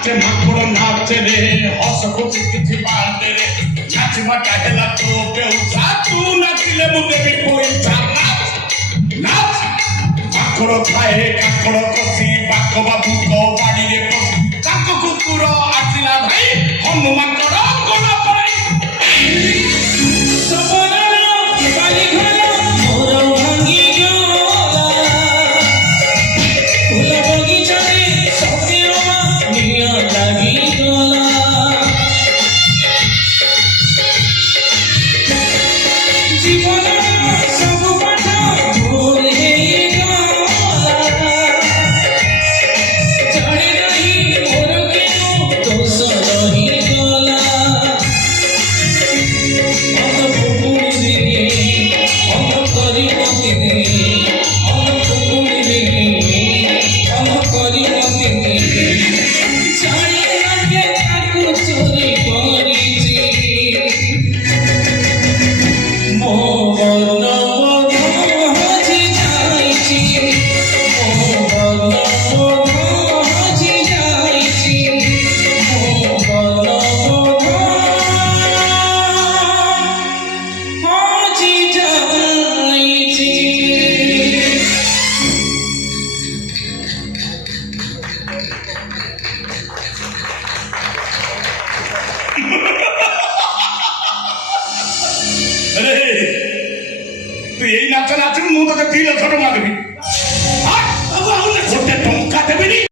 ମାଙ୍କଡ଼ ନାଚେ ରେ ହସ ଖୁସି କିଛି ବାଣ୍ଟେ ରେ ନାଚିବାଟା ହେଲା ତୋ ବେଉସା ତୁ ନାଚିଲେ ମୁଁ ଦେବି ପଇସା ନାଚ ମାଙ୍କଡ଼ ଖାଏ କାଙ୍କଡ଼ କଷି ବାକ ବାବୁଙ୍କ ବାଡ଼ିରେ ପଶି ତାଙ୍କ କୁକୁର ଆସିଲା ଭାଇ ହନୁ ମାଙ୍କଡ଼ ଗୋଡ଼ ପାଇଁ ତୁ ଏଇ ନାଚ ନାଚିବୁ ମୁଁ ତତେ 2 ଲକ୍ଷ ଟଙ୍କା ଦେବି